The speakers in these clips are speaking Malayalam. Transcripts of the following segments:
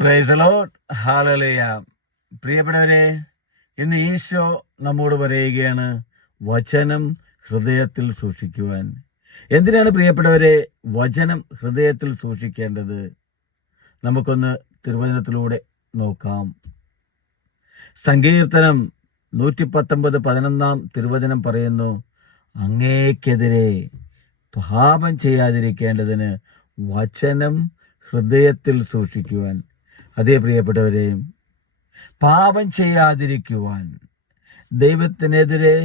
Praise the Lord. ഹല്ലേലൂയ. പ്രിയപ്പെട്ടവരെ, ഇന്ന് ഈശോ നമ്മോട് പറയുകയാണ് വചനം ഹൃദയത്തിൽ സൂക്ഷിക്കുവാൻ. എന്തിനാണ് പ്രിയപ്പെട്ടവരെ വചനം ഹൃദയത്തിൽ സൂക്ഷിക്കേണ്ടത്? നമുക്കൊന്ന് തിരുവചനത്തിലൂടെ നോക്കാം. സങ്കീർത്തനം 119:11 തിരുവചനം പറയുന്നു, അങ്ങേക്കെതിരെ പാപം ചെയ്യാതിരിക്കേണ്ടതിന് വചനം ഹൃദയത്തിൽ സൂക്ഷിക്കുവാൻ. അതേ പ്രിയപ്പെട്ടവരെ, പാപം ചെയ്യാതിരിക്കുവാൻ, ദൈവത്തിനെതിരെ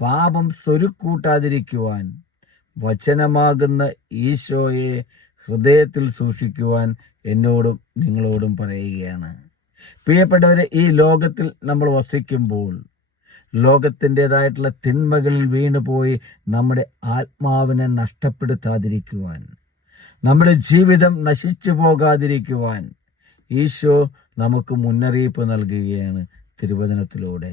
പാപം സ്വരുക്കൂട്ടാതിരിക്കുവാൻ വചനമാകുന്ന ഈശോയെ ഹൃദയത്തിൽ സൂക്ഷിക്കുവാൻ എന്നോടും നിങ്ങളോടും പറയുകയാണ്. പ്രിയപ്പെട്ടവരെ, ഈ ലോകത്തിൽ നമ്മൾ വസിക്കുമ്പോൾ ലോകത്തിൻ്റെതായിട്ടുള്ള തിന്മകളിൽ വീണുപോയി നമ്മുടെ ആത്മാവിനെ നഷ്ടപ്പെടുത്താതിരിക്കുവാൻ, നമ്മുടെ ജീവിതം നശിച്ചു പോകാതിരിക്കുവാൻ ഈശോ നമുക്ക് മുന്നറിയിപ്പ് നൽകുകയാണ് തിരുവചനത്തിലൂടെ.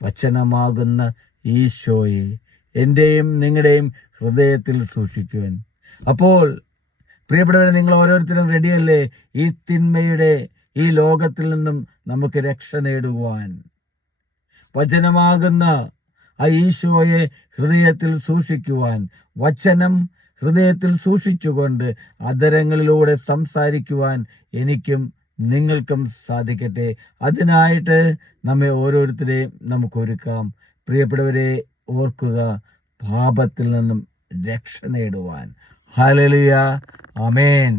വചനമാകുന്ന ഈശോയെ എൻ്റെയും നിങ്ങളുടെയും ഹൃദയത്തിൽ സൂക്ഷിക്കുവാൻ. അപ്പോൾ പ്രിയപ്പെട്ടവരെ, നിങ്ങൾ ഓരോരുത്തരും റെഡിയല്ലേ ഈ തിന്മയുടെ ഈ ലോകത്തിൽ നിന്നും നമുക്ക് രക്ഷ നേടുവാൻ? വചനമാകുന്ന ആ ഈശോയെ ഹൃദയത്തിൽ സൂക്ഷിക്കുവാൻ, വചനം ഹൃദയത്തിൽ സൂക്ഷിച്ചുകൊണ്ട് അധരങ്ങളിലൂടെ സംസാരിക്കുവാൻ എനിക്കും നിങ്ങൾക്കും സാധിക്കട്ടെ. അതിനായിട്ട് നമ്മെ ഓരോരുത്തരെയും നമുക്കൊരുക്കാം. പ്രിയപ്പെട്ടവരെ, ഓർക്കുക, പാപത്തിൽ നിന്നും രക്ഷ നേടുവാൻ. ഹല്ലേലൂയ. ആമേൻ.